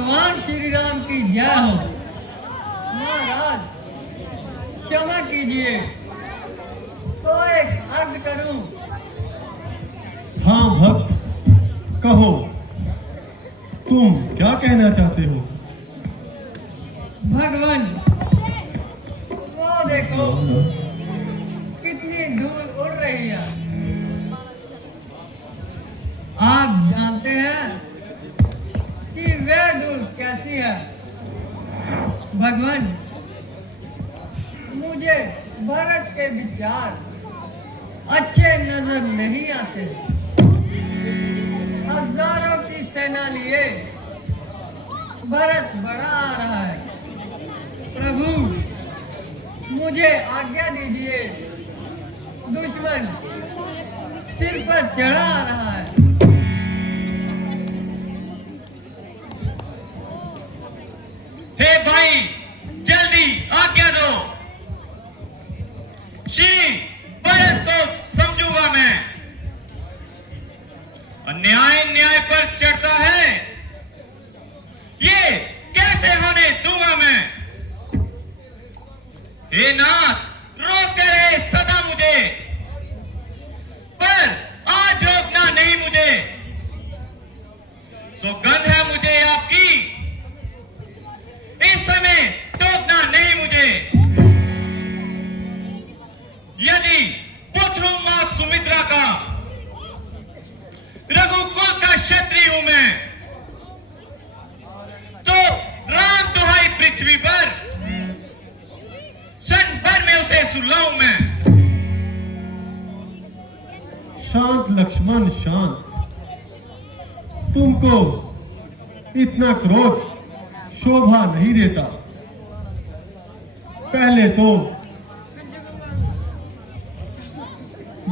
भगवान श्री राम की जय हो। महाराज क्षमा कीजिए, तो एक अर्ज करूं। हाँ भक्त, कहो तुम क्या कहना चाहते हो? भगवान वो देखो कितनी धूल उड़ रही है। आप जानते हैं कि वह धूल कैसी है? भगवान मुझे भरत के विचार अच्छे नजर नहीं आते। हजारों की सेना लिए भरत बड़ा आ रहा है। प्रभु मुझे आज्ञा दीजिए, दुश्मन सिर पर चढ़ा आ रहा है। हे भाई, जल्दी आज्ञा दो। श्री भरत को समझूंगा मैं। अन्याय न्याय पर चढ़ता है, ये कैसे होने दूंगा मैं। हे नाथ, रोकते रहे सदा मुझे, पर आज रोकना नहीं मुझे। सौगंध है मुझे आपकी, इस समय टोकना नहीं मुझे। यदि पुत्र हूं मां सुमित्रा का, रघुकुल का क्षत्रिय हूं मैं, तो राम दुहाई पृथ्वी पर क्षण भर में उसे सुलाऊं मैं। शांत लक्ष्मण शांत, तुमको इतना क्रोध शोभा नहीं देता। पहले तो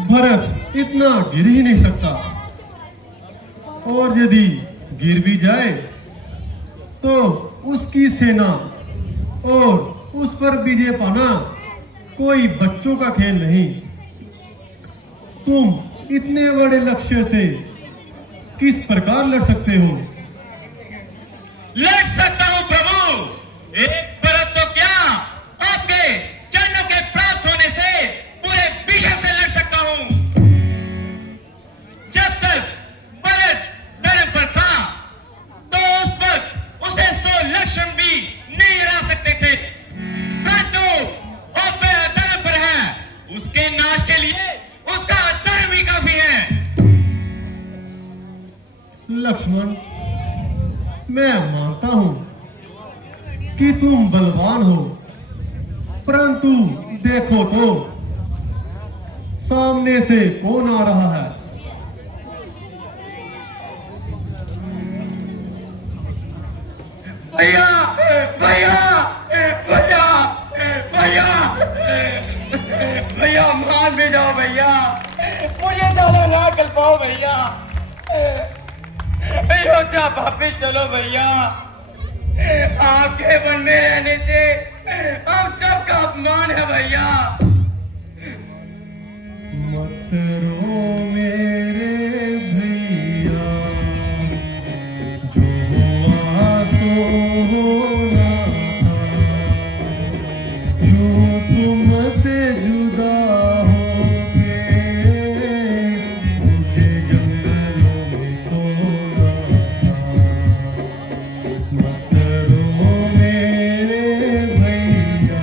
भरत इतना गिर ही नहीं सकता, और यदि गिर भी जाए तो उसकी सेना और उस पर विजय पाना कोई बच्चों का खेल नहीं। तुम इतने बड़े लक्ष्य से किस प्रकार लड़ सकते हो? लड़ सकता हूं प्रभु, एक भरत तो क्या, आपके चरणों के प्राप्त होने से पूरे विश्व से लड़ सकता हूं। जब तक भरत धर्म पर था, तो उस वक्त उसे 100 लक्ष्मण भी नहीं हरा सकते थे। परंतु अब वह धर्म पर है, उसके नाश के लिए उसका धर्म ही काफी है। लक्ष्मण, मैं मानता हूं कि तुम बलवान हो, परंतु देखो तो सामने से कौन आ रहा है। भैया भैया भैया भैया भैया, मान भी जाओ भैया, मुझे चलो ना कर पाओ भैया। अयोध्या वापिस चलो भैया, आपके वन में रहने से हम सबका अपमान है भैया। मत रो मेरे भैया, जो आसो होना था, जो तुमसे जुदा होके मुझे जंगलों में सोना था। मत रो मेरे भैया।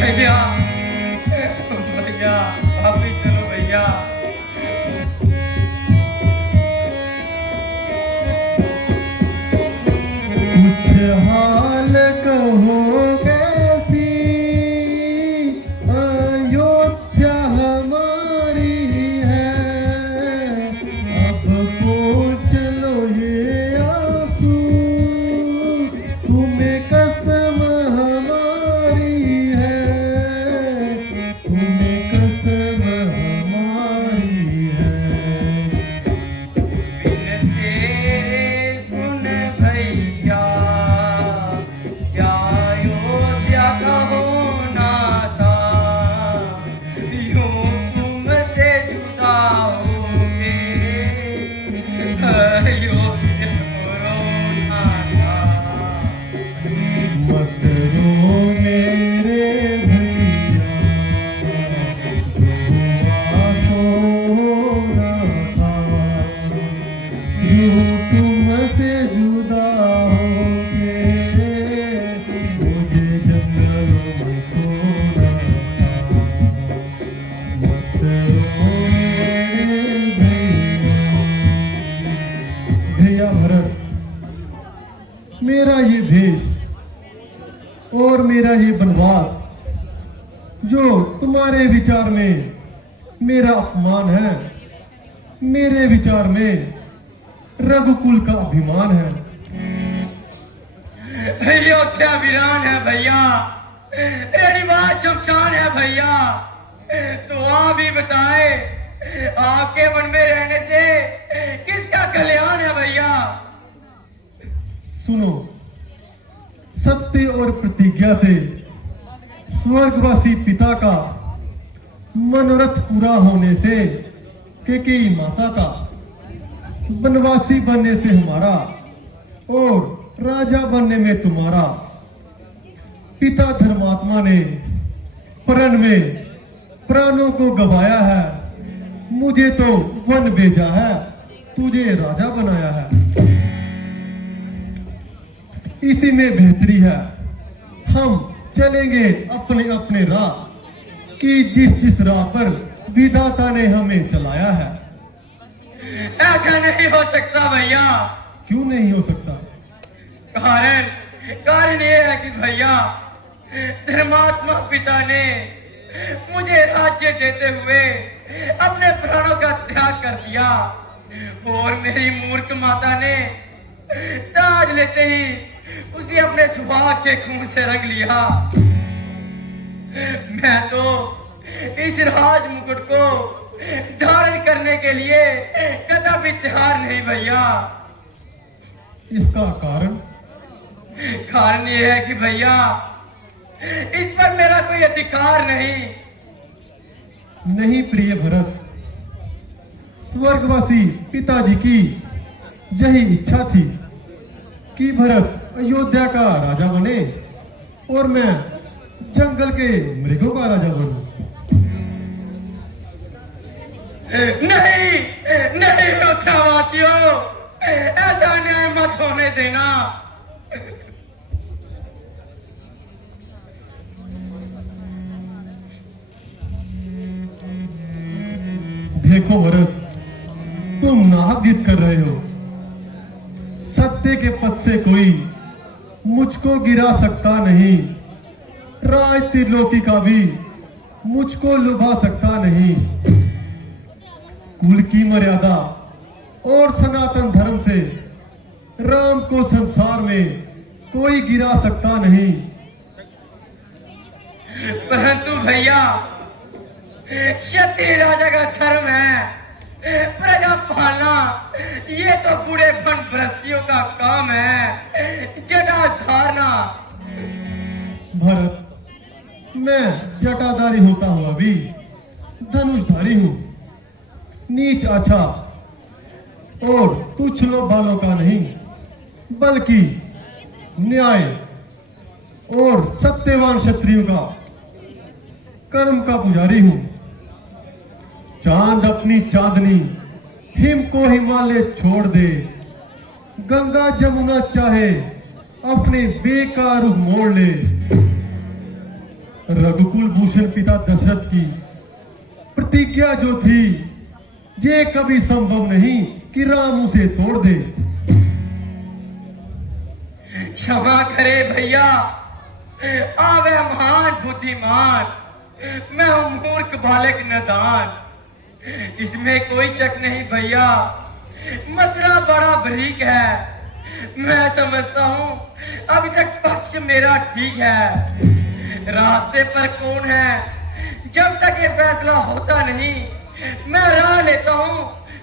भैया भैया, वापिस चलो भैया। कुछ हाल कहो कैसी अयोध्या हमारी है, अब पोंछ लो ये आंसू, तुम्हें कसम हमारी है, तुम्हें कसम हमारी है। सुन भैया, क्या और मेरा ये बनवास जो तुम्हारे विचार में मेरा अपमान है, मेरे विचार में रघुकुल का अभिमान है। अयोध्या वीरान है भैया, रेणीवास शमशान है भैया। तो आप ही बताए, आपके मन में रहने से किसका कल्याण है भैया? सुनो, सत्य और प्रतिज्ञा से स्वर्गवासी पिता का मनोरथ पूरा होने से कैकेयी माता का वनवासी बनने से हमारा और राजा बनने में तुम्हारा पिता धर्मात्मा ने प्रण में प्राणों को गवाया है। मुझे तो वन भेजा है, तुझे राजा बनाया है। इसी में बेहतरी है, हम चलेंगे अपने अपने राह कि जिस राह पर विधाता ने हमें चलाया है। ऐसा नहीं हो सकता भैया। क्यों नहीं हो सकता? कारण ये है कि भैया, धर्मात्मा पिता ने मुझे राज्य देते हुए अपने प्राणों का त्याग कर दिया और मेरी मूर्ख माता ने ताज लेते ही उसे अपने सुहाग के खून से रंग लिया। मैं तो इस राज मुकुट को धारण करने के लिए कदापि तैयार नहीं भैया। इसका कारण ये है कि भैया, इस पर मेरा कोई अधिकार नहीं प्रिय भरत, स्वर्गवासी पिताजी की यही इच्छा थी कि भरत अयोध्या का राजा बने और मैं जंगल के मृगों का राजा बनूं। नहीं अयोध्यावासियों, ऐसा अन्याय मत होने देना। देखो भरत, तुम नाहक जिद कर रहे हो। सत्य के पद से कोई मुझको गिरा सकता नहीं, राज त्रिलोकी का भी मुझको लुभा सकता नहीं। कुल की मर्यादा और सनातन धर्म से राम को संसार में कोई गिरा सकता नहीं। परंतु भैया, क्षत्रिय राजा का धर्म है प्रजा पालना, ये तो बूढ़े बनप्रस्तियों का काम है, जटा धारना। भरत, मैं जटाधारी होता हुआ भी धनुषधारी हूँ। नीच अच्छा और तुच्छ लोग बालों का नहीं, बल्कि न्याय और सत्यवान क्षत्रियों का कर्म का पुजारी हूँ। चांद अपनी चांदनी हिम को हिमालय छोड़ दे, गंगा जमुना चाहे अपने बेकार रुख मोड़ ले। रघुकुल भूषण पिता दशरथ की प्रतिज्ञा जो थी, ये कभी संभव नहीं कि राम उसे तोड़ दे। क्षमा करे भैया, आवे महान बुद्धिमान, मैं हूं मूर्ख बालक नादान। इसमें कोई शक नहीं भैया, मसला बड़ा बरीक है। मैं समझता हूं अभी तक पक्ष मेरा ठीक है। रास्ते पर कौन है, जब तक ये फैसला होता नहीं, मैं राह लेता हूं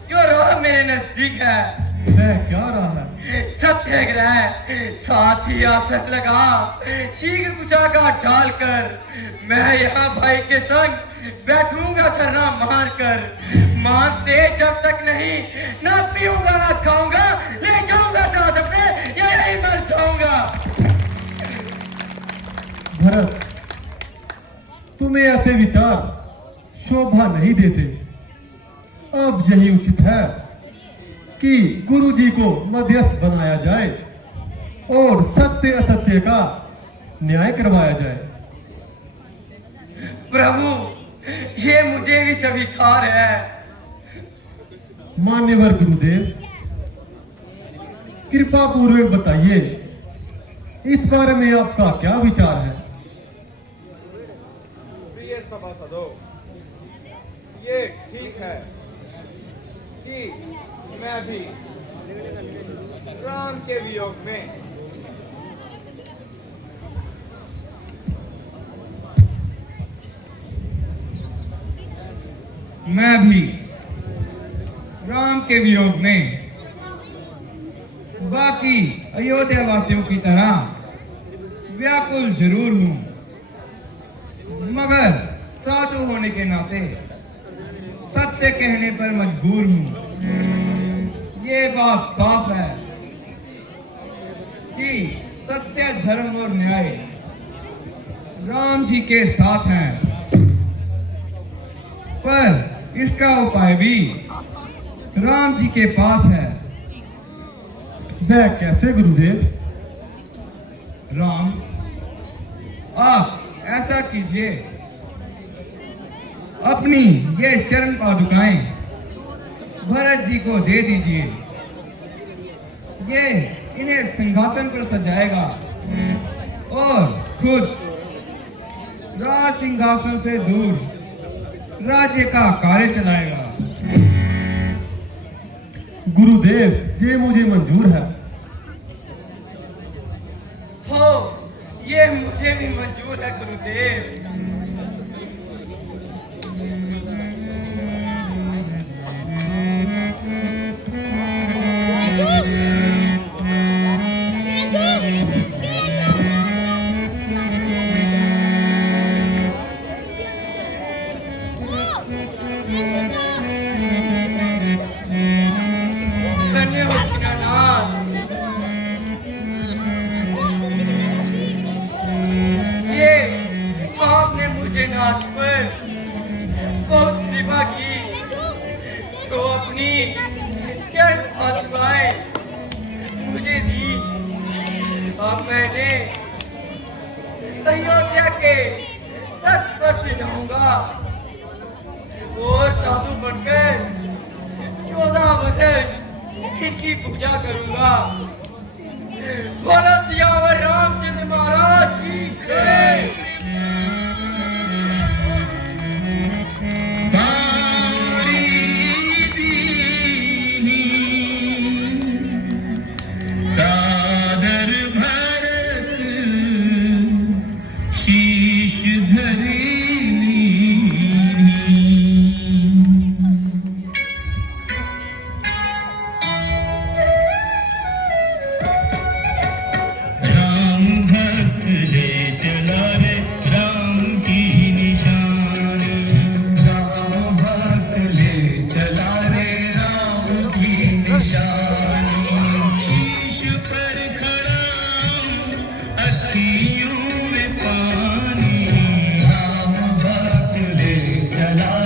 जो राह मेरे नजदीक है। क्या रहा है? सत्याग्रह, साथ ही आसन लगा, शीघ्र कुशागा डालकर मैं यहाँ भाई के संग बैठूंगा धरना मार कर। मानते जब तक नहीं, ना पीऊंगा ना खाऊंगा, ले जाऊंगा साथ अपने, यही मर जाऊंगा। भरत, तुम्हें ऐसे विचार शोभा नहीं देते। अब यही उचित है कि गुरुजी को मध्यस्थ बनाया जाए और सत्य असत्य का न्याय करवाया जाए। प्रभु, ये मुझे भी स्वीकार है। मान्यवर गुरुदेव, कृपा पूर्वक बताइए, इस बारे में आपका क्या विचार सभासदों, ये ठीक है कि मैं भी राम के वियोग में राम के वियोग में बाकी अयोध्या वासियों की तरह व्याकुल जरूर हूं, मगर साधु होने के नाते सत्य कहने पर मजबूर हूं। ये बात साफ है कि सत्य, धर्म और न्याय राम जी के साथ हैं, पर इसका उपाय भी राम जी के पास है। वह कैसे गुरुदेव? राम, आप ऐसा कीजिए, अपनी ये चरण पादुकाएं भरत जी को दे दीजिए। ये इन्हें सिंहासन पर सजाएगा और खुद राज सिंहासन से दूर राज्य का कार्य चलाएगा। गुरुदेव, ये मुझे मंजूर है। हो, ये मुझे भी मंजूर है गुरुदेव। धन्य हो दीनानाथ। ये आपने मुझे नाथ पर बहुत कृपा की, जो अपनी चरण पादुकाएं मुझे दी। अब मैंने अयोध्या के तट पर से जाऊंगा और साधु बनकर 14 वर्ष इनकी पूजा करूंगा। बोलो सियावर रामचंद्र महाराज की जय। सादर भरत शीश धरे अखियों में पानी, राम भक्त ले चला